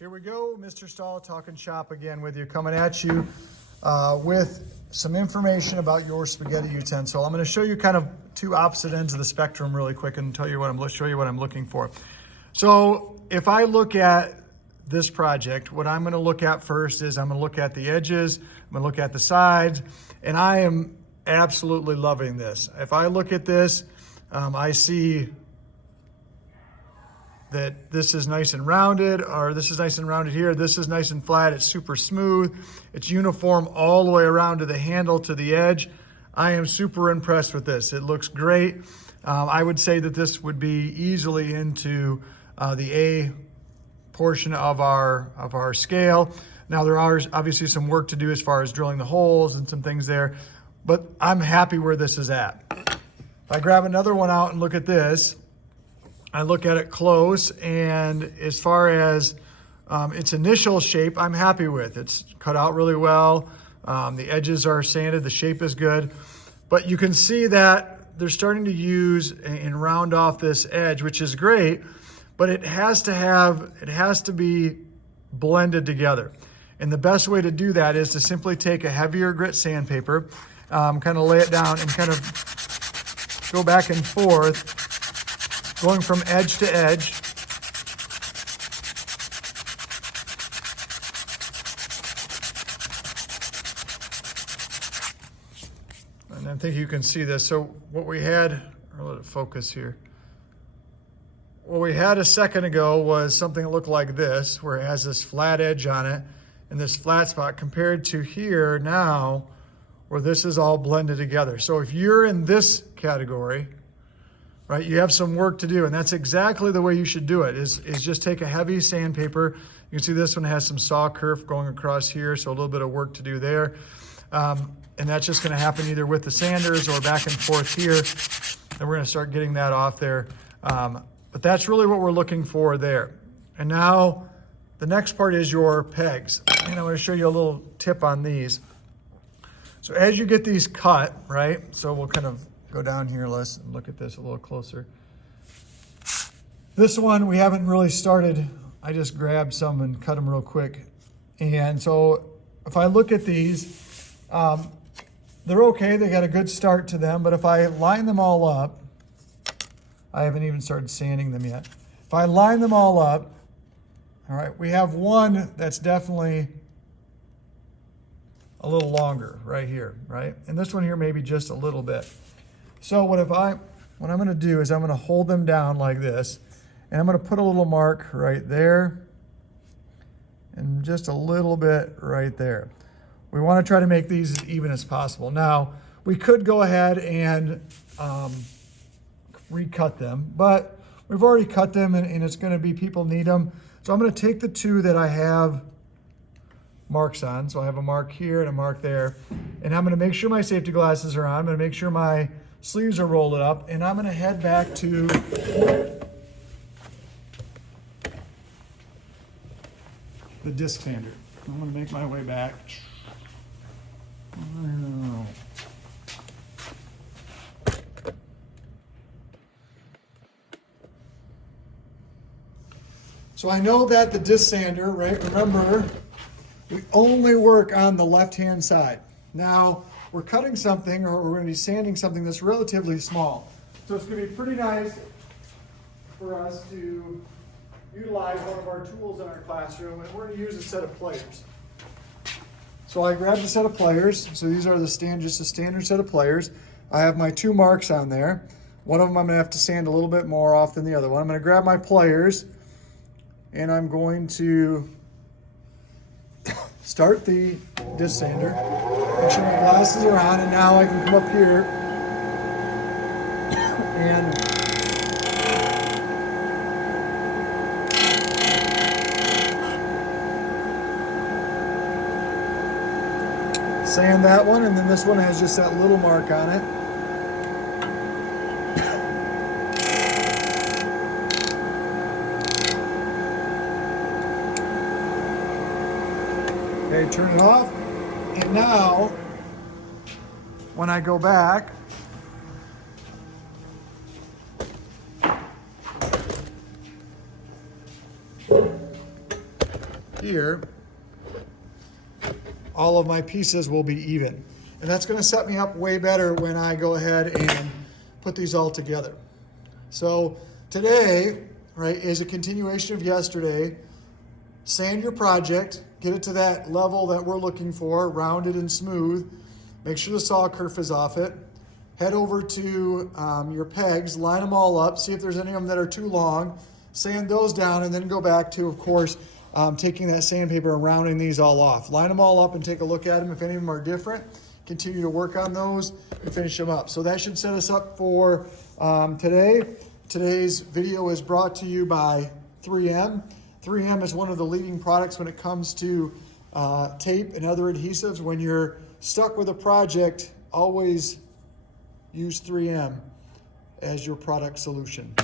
Here we go, Mr. Stahl talking shop again with you, coming at you with some information about your spaghetti utensil. I'm going to show you kind of two opposite ends of the spectrum really quick and show you what I'm looking for. So if I look at this project, what I'm going to look at first is I'm going to look at the edges, I'm going to look at the sides, and I am absolutely loving this. If I look at this, I see that this is nice and rounded, or this is nice and rounded here. This is nice and flat. It's super smooth. It's uniform all the way around to the handle, to the edge. I am super impressed with this. It looks great. I would say that this would be easily into the A portion of our scale. Now there are obviously some work to do as far as drilling the holes and some things there, but I'm happy where this is at. If I grab another one out and look at this, I look at it close, and as far as its initial shape, I'm happy with. It's cut out really well. The edges are sanded, the shape is good, but you can see that they're starting to use and round off this edge, which is great, but it has to be blended together. And the best way to do that is to simply take a heavier grit sandpaper, kind of lay it down and kind of go back and forth, going from edge to edge. And I think you can see this. So what we had, or let it focus here. What we had a second ago was something that looked like this, where it has this flat edge on it and this flat spot, compared to here now, where this is all blended together. So if you're in this category, right, you have some work to do, and that's exactly the way you should do it, is just take a heavy sandpaper. You can see this one has some saw kerf going across here, so a little bit of work to do there. And that's just gonna happen either with the sanders or back and forth here, and we're gonna start getting that off there. But that's really what we're looking for there. And now the next part is your pegs. And I'm gonna show you a little tip on these. So as you get these cut, right, so we'll kind of go down here, let's look at this a little closer. This one we haven't really started. I just grabbed some and cut them real quick. And so if I look at these, they're okay, they got a good start to them, but if I line them all up, I haven't even started sanding them yet. If I line them all up, all right, we have one that's definitely a little longer right here, right? And this one here maybe just a little bit. So what I'm gonna do is I'm gonna hold them down like this, and I'm gonna put a little mark right there, and just a little bit right there. We wanna try to make these as even as possible. Now, we could go ahead and recut them, but we've already cut them, and it's gonna be, people need them. So I'm gonna take the two that I have marks on. So I have a mark here and a mark there, and I'm gonna make sure my safety glasses are on. I'm gonna make sure my sleeves are rolled up, and I'm gonna head back to the disc sander. I'm gonna make my way back. So I know that the disc sander, right, remember, we only work on the left-hand side. Now, we're cutting something, or we're gonna be sanding something that's relatively small. So it's gonna be pretty nice for us to utilize one of our tools in our classroom, and we're gonna use a set of pliers. So I grabbed a set of pliers. So these are just a standard set of pliers. I have my two marks on there. One of them I'm gonna have to sand a little bit more off than the other one. I'm gonna grab my pliers, and I'm going to start the disc sander. Make sure my glasses are on, and now I can come up here and sand that one, and then this one has just that little mark on it. Okay, turn it off. And now, when I go back, here, all of my pieces will be even. And that's gonna set me up way better when I go ahead and put these all together. So today, right, is a continuation of yesterday. Sand your project, get it to that level that we're looking for, rounded and smooth. Make sure the saw kerf is off it. Head over to your pegs, line them all up, see if there's any of them that are too long, sand those down, and then go back to, of course, taking that sandpaper and rounding these all off. Line them all up and take a look at them. If any of them are different, continue to work on those and finish them up. So that should set us up for today. Today's video is brought to you by 3M. 3M is one of the leading products when it comes to tape and other adhesives. When you're stuck with a project, always use 3M as your product solution.